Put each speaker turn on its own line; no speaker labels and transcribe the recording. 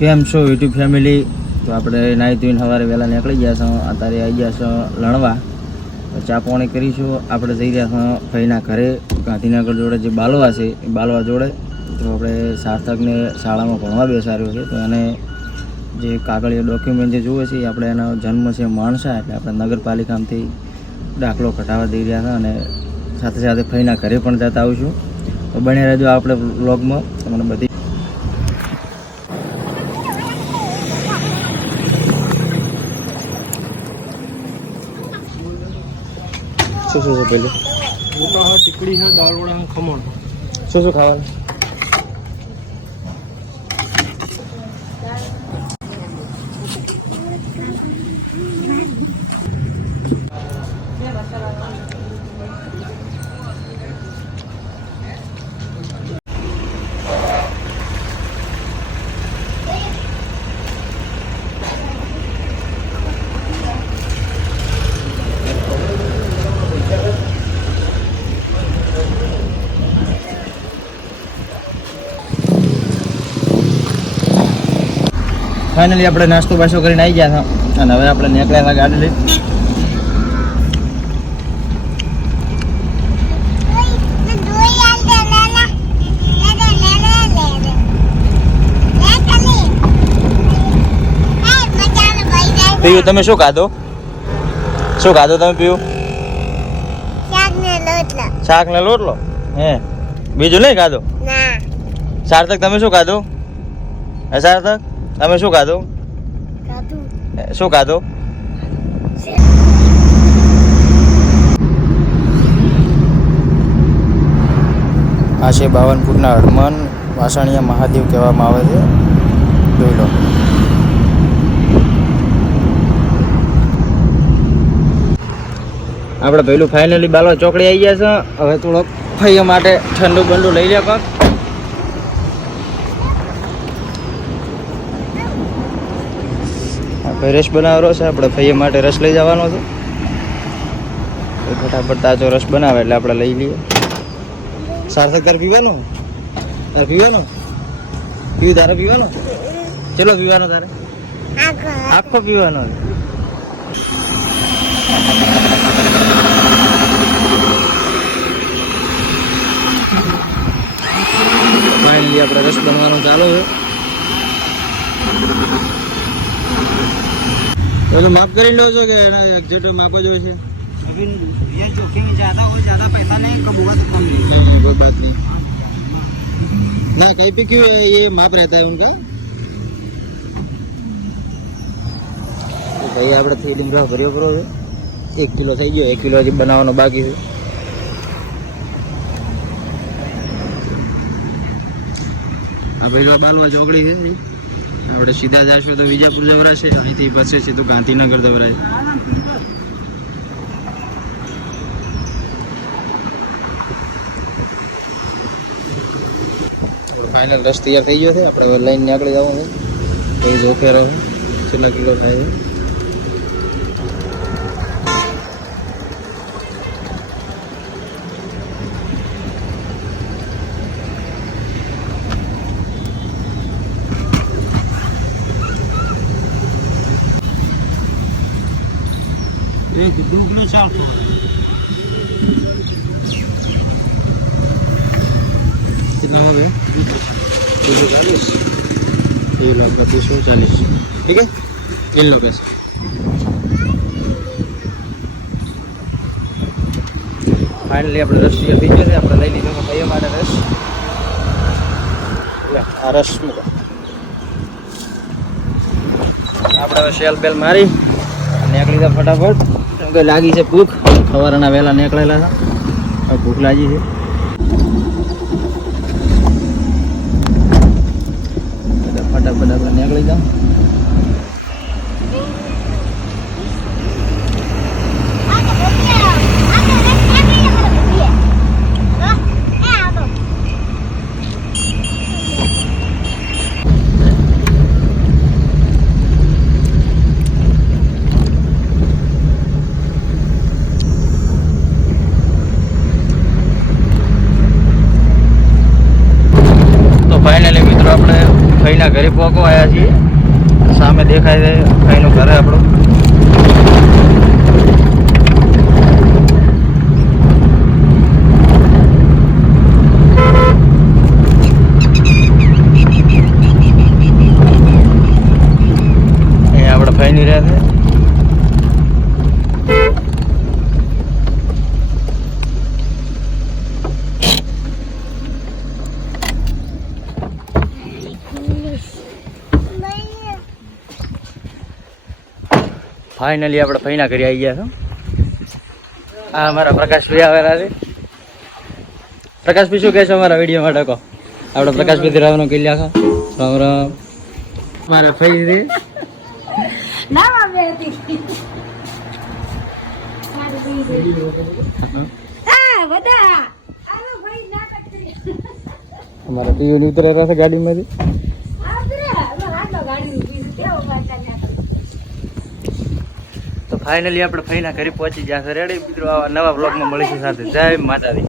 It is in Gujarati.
કેમ છો યુટ્યુબ ફેમિલી? તો આપણે નાહી ધોઈને સવારે વહેલા નીકળી ગયા છો. અત્યારે આવી ગયા છો લણવા. તો ચા પાણી કરીશું. આપણે જઈ રહ્યા છો ભાઈના ઘરે. ગાંધીનગર જોડે જે બાલવા છે, એ બાલવા જોડે. તો આપણે સાર્થકને શાળામાં ભણવા બેસાડ્યો છે. તો એને જે કાગળીય ડોક્યુમેન્ટ જે જુએ છે આપણે એનો જન્મ છે માણસા. એટલે આપણે નગરપાલિકામાંથી દાખલો કઢાવવા દઈ રહ્યા હતા અને સાથે સાથે ફઈના ઘરે પણ જતા આવીશું તો બને રહેજો આપણે વ્લોગમાં તમને બધી શું શું છે પેલું?
ટીકડી હા દાળ વડા ખમણ.
શું શું ખાવાનું? ફાઇનલી આપણે નાસ્તો બાસ્તો કરીને આવી ગયા હતા. અને હવે આપણે નીકળ્યા હતા ગાડી લઈ પીયું તમે શું ખાધો? શું ખાધો તમે પીયું? શાક ને લોટલો? હે. બીજું નહીં ખાધું? સાર્થક તમે શું ખાધું? હે સાર્થક? તમે શું ખાધું? શું ખાધું? આ છે બાવનપુરના હનુમાન વાસણીયા મહાદેવ કહેવામાં આવે છે. જોઈ લો. આપણે પહેલું ફાઇનલી બાલો ચોકડી આવી ગયા છે હવે થોડોક ફૈયા માટે ઠંડુ બંડુ લઈ લે કાંક ભાઈ રસ બનાવવાનો છે? આપણે ભાઈએ માટે રસ લઈ જવાનો છે. તો ફટાફટ તાજો રસ બનાવે એટલે આપણે લઈ લઈએ. સાર્થક તારે પીવાનો? તારે પીવાનો? પીવું તારે પીવાનો? ચલો પીવાનો તારે? આખો પીવાનો આપણે રસ બનવાનો ચાલુ છે. તો માફ કરી લો છો કે એના એક્ઝેક્ટ માપ જ હોય છે
अभी ये जोखिम ज्यादा हो ज्यादा पैसा नहीं कब हुआ तो कम ले
नहीं नहीं कोई बात नहीं ना कहीं पे क्यों ये माप रहता है उनका તો ભાઈ આપણે થેલી ભરા ભર્યો કરો છે એક કિલો થઈ ગયો એક કિલો હજી બનાવવાનો બાકી છે આ ભાઈ બાલવા ચોકડી છે જી. આપણે સીધા જશું તો વિજાપુર જવરાશે, અહીંથી બસે સીધું ગાંધીનગર જવરાય. ફાઇનલ રસ તૈયાર થઈ ગયો છે. આપણે લાઈનને આગળ જવાનું છે. એ જોખેરો છે કિલો થાય છે.
एक दो किलो चार सौ
कितना हो गया दो सौ चालीस ये लो आपका दो सौ चालीस ठीक है इन लो पैसे ફાઇનલી આપણે રસ તૈયાર થઈ ગયો છે આપણે લઈ લીધો ભાઈઓ માટે રસ લે, આ રસ મૂકો આપણે હવે શેલ બેલ મારી નીકળી જાય ફટાફટ લાગી છે ભૂખ. સવારના વહેલા નીકળેલા હતા ભૂખ લાગી છે. ફઈના ઘરે પોકો આવ્યા છીએ. સામે દેખાય છે ભાઈનું ઘર આપણું અહીંયા આપણે ફઈની રહે છે ફાઇનલી આપણે ફૈના ઘરે આવી ગયા છો. આ અમારા પ્રકાશભાઈ આવેલા છે. પ્રકાશભાઈ શું કહેશો અમારા વીડિયો માટે કહો? આપણે પ્રકાશભાઈ રાવનો કહી લ્યા રામ રામ. મારા ફઈ રે
ના મમ્મી હતી. હા બધા. આનો ભાઈ ના કરતી
અમારા ટીવી ઉતરે છે ગાડીમાંથી
આપણે હાલો ગાડી ઊભી છે કેવો વાટા ના
તો ફાઇનલી આપણે ફઈના ઘરે પહોંચી ગયા છે. રેડી મિત્રો, આવા નવા બ્લોગમાં મળીશું સાથે. જય માતાજી.